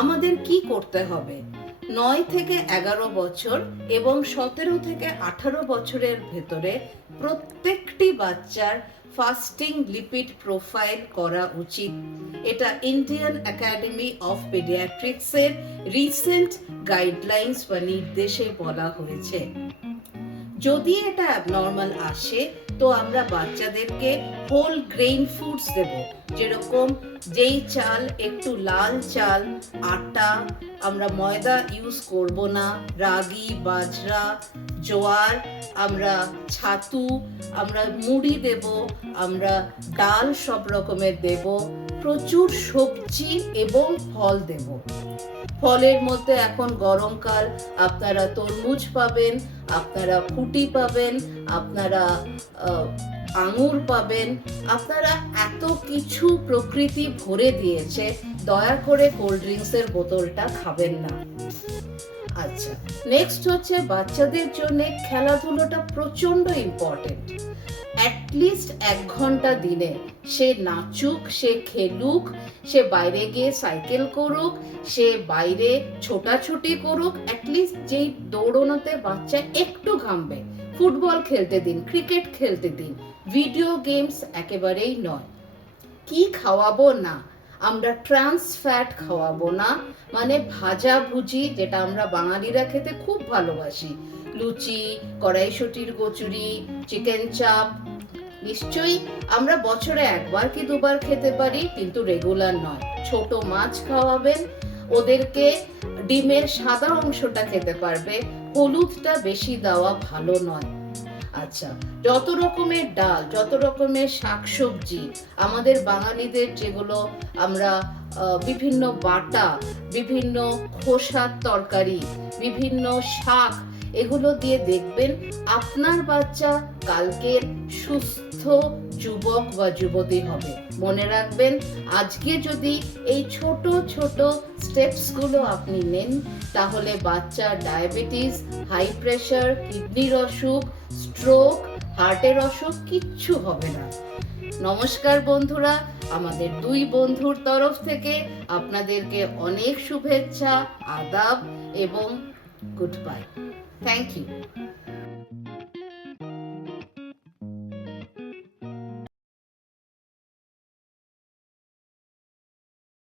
আমাদের কি করতে হবে? 9 থেকে 11 বছর এবং 17 থেকে 18 বছরের ভেতরে প্রত্যেকটি বাচ্চার ফাস্টিং লিপিড প্রোফাইল করা উচিত। এটা ইন্ডিয়ান একাডেমি অফ পেডিয়াট্রিক্সের রিসেন্ট গাইডলাইন্স বা নির্দেশে বলা হয়েছে। যদি এটা অ্যাবনর্মাল আসে তো আমরা বাচ্চাদেরকে হোল গ্রেইন ফুডস দেব, যেরকম যেই চাল, একটু লাল চাল, আটা, আমরা ময়দা ইউজ করব না, রাগি, বাজরা, জোয়ার, আমরা ছাতু, আমরা মুড়ি দেব, আমরা ডাল সব রকমের দেব, প্রচুর সবজি এবং ফল দেব। ফলের মধ্যে এখন গরমকাল, আপনারা তরমুজ পাবেন, আপনারা ফুটি পাবেন, আপনারা আঙুর পাবেন, আপনারা এত কিছু প্রকৃতি ভরে দিয়েছে, দয়া করে কোল্ড ড্রিঙ্কসের বোতলটা খাবেন না। আচ্ছা, নেক্সট হচ্ছে বাচ্চাদের জন্য খেলাধুলোটা প্রচন্ড ইম্পর্টেন্ট। অ্যাটলিস্ট 1 ঘন্টা দিনে সে নাচুক, সে খেলুক, সে বাইরে গিয়ে সাইকেল করুক, সে বাইরে ছোটাছুটি করুক, অ্যাটলিস্ট যেই দৌড়নোতে বাচ্চা একটু ঘামবে, ফুটবল খেলতে দিন, ক্রিকেট খেলতে দিন, ভিডিও গেমস একেবারেই নয়। কি খাওয়াবো না? আমরা ট্রান্স ফ্যাট খাওয়াবো না, মানে ভাজা ভুজি, যেটা আমরা বাঙালিরা খেতে খুব ভালোবাসি, লুচি, কড়াইশুটির কচুরি, চিকেন চাপ, নিশ্চয়ই আমরা বছরে 1 বার কি 2 বার খেতে পারি, কিন্তু রেগুলার নয়। ছোট মাছ খাওয়াবেন, ওদেরকে ডিমের সাদা অংশটা খেতে পারবে, হলুদটা বেশি দেওয়া ভালো নয়। আচ্ছা, যত রকমের ডাল, যত রকমের শাকসবজি, আমাদের বাঙালিদের যেগুলো আমরা বিভিন্ন বাটা, বিভিন্ন খোসার তরকারি, বিভিন্ন শাক, এগুলো দিয়ে দেখবেন আপনার বাচ্চা কালকের সুস্থ যুবক বা যুবতী হবে। মনে রাখবেন, আজকে যদি এই ছোট ছোট স্টেপসগুলো আপনি নেন, তাহলে বাচ্চার ডায়াবেটিস, হাই প্রেশার, কিডনির অসুখ, স্ট্রোক, হার্টের অসুখ কিচ্ছু হবে না। নমস্কার বন্ধুরা, আমাদের 2 বন্ধুর তরফ থেকে আপনাদেরকে অনেক শুভেচ্ছা, আদাব এবং গুড বাই। Thank you.